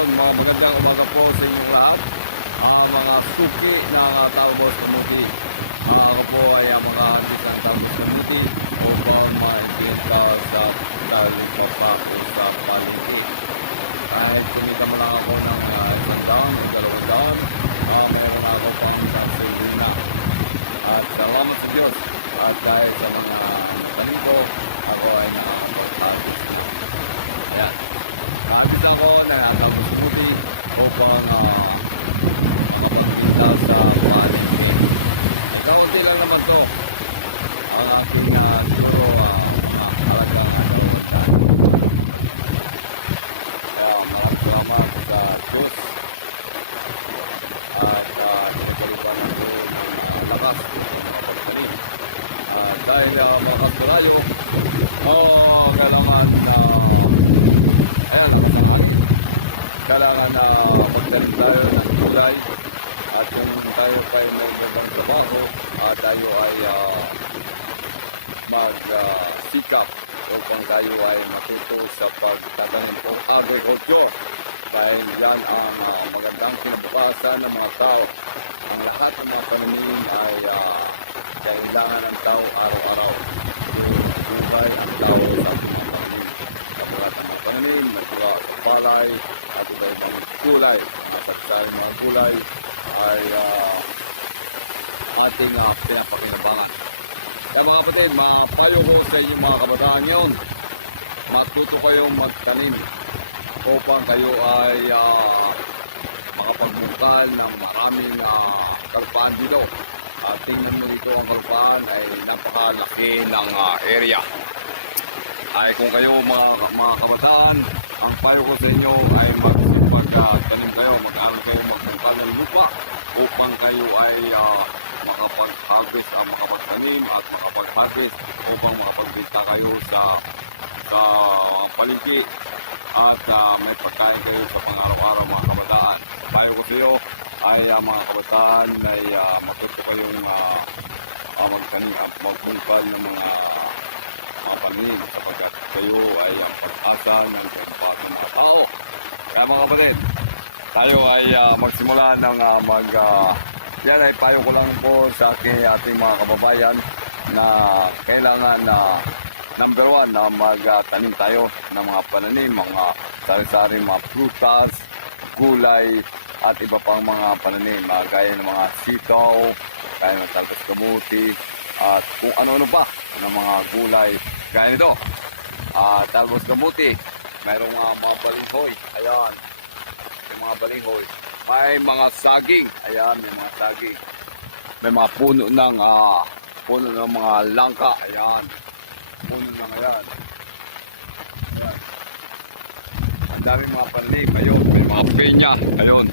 Ayun, mga magandang umaga po sa inyong lahat. Mga suki na Talbos Kamuti. Ako po ay makahagis ng Talbos Kamuti upang maigit pa sa talipapa o sa palengke. Kahit kumita mo lang ako ng isang daan, dalawang daan, mga ako pa ang isang silina. At salamat sa Diyos. At dahil sa mga tanim ko, ako ay nakakapagkagis. Ayan. Nakagis ako na Talbos Kamuti upang makapagbita sa palengke. Kaunti lang naman to ang aking siguro halagang maraming salamat sa Diyos at nagpalitan ako ng lakas makapagpalit. Dahil malakas tayo, kailangan ayan, kailangan na magtanim tayo ng gulay. At kung tayo ay may magandang trabaho, tayo ay magsikap upang tayo ay matuto sa pagtatanim ng agriculture. Dahil yan ang magandang kinabukasan ng mga tao. Ang lahat ng mga pananim ay kailangan ng tao araw-araw. Sugay ang tao sa mga pananim. Kamulat ng mga pananim, nagpula sa palay, at ibang mga gulay. Masagsari mga gulay ay ating pinapakinabangan. Kaya mga kapatid, mapayo ko sa inyong mga kabataan yun, matuto kayong magtanim upang kayo ay makapagbukal ng maraming kalpaan dito. Tingnan mo dito ang kalpaan ay napakalaki ng area. Ay kung kayo mga kabataan, ang payo ko sa inyo ay magtanim kayo, mag-aaral kayo, magbukal ng lupa upang kayo ay makapag-harvest, makapagtanim at makapag-harvest upang makapagbenta kayo sa palengke at may pagkain kayo sa pang-araw-araw mga kabataan. Payo ko sa iyo ay mga kabataan ay matuto kayong magtanim at magbukal ng mga pananim sapagkat kayo ay ang pag-asa ng mga tao. Kaya mga kapatid, tayo ay magsimula ng yan ay payo ko lang po sa ating mga kababayan na kailangan number one na magtanim tayo ng mga pananim, mga sari-sari mga prutas, gulay at iba pang mga pananim gaya ng mga sitaw, gaya ng Talbos Kamuti at kung ano-ano pa ng mga gulay gaya nito. Talbos Kamuti, mayroong mga balinghoy, ayan, yung mga balinghoy. May mga saging. Ayan, may mga saging. May mga puno ng mga langka. Ayan. Puno ng ayan. Ayan. Ang dami mga panlim. Ayun, may mga pinya. Ayun.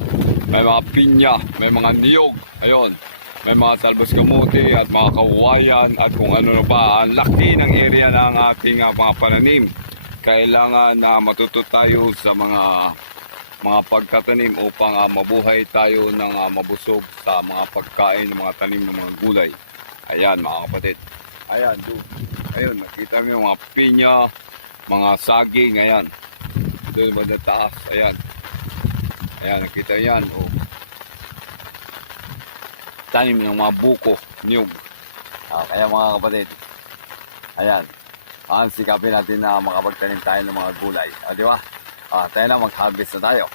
May mga pinya. May mga niyog. Ayun. May mga Talbos Kamuti at mga kawayan at kung ano na ba. Ang laki ng area ng ating mga pananim. Kailangan matuto tayo sa mga pagtatanim upang mabuhay tayo ng mabusog sa mga pagkain ng mga tanim ng mga gulay. Ayan mga kapatid. Ayan, doon. Ayun, nakita mo yung mga pinya, mga saging, ayan. Doon ba na taas? Ayan. Ayan, nakita yan. Oh. Tanim ng mga buko, niyog. Kaya mga kapatid, ayan. Sikapin natin na makapagtanim tayo ng mga gulay. Di ba? Tayo na mag-harvest na tayo.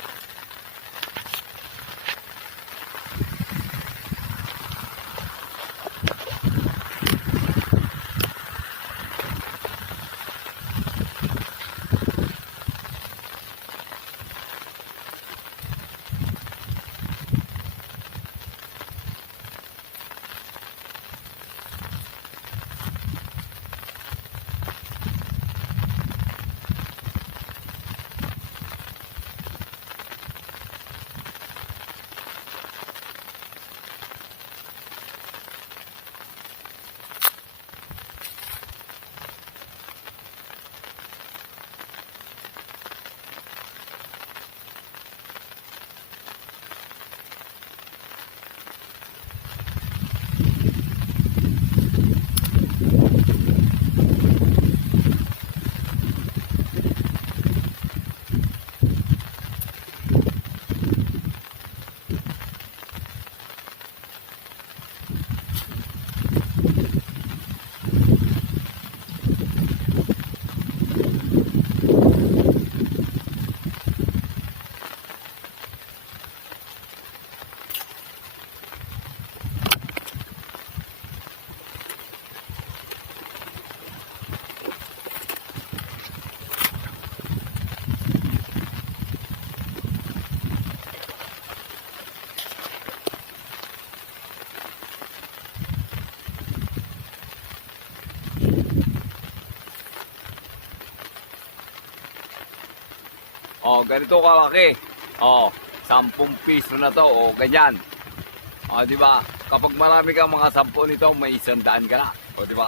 Oh, ganito kalaki. Oh, 10 piso na to. Oh, ganyan. Oh, di ba? Kapag marami kang mga 10 nito, may 100 ka na. Oh, di ba?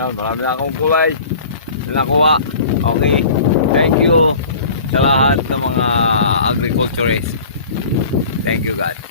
Marami na akong kulay na nakuha. Okay. Thank you sa lahat ng mga agriculturists. Thank you, God.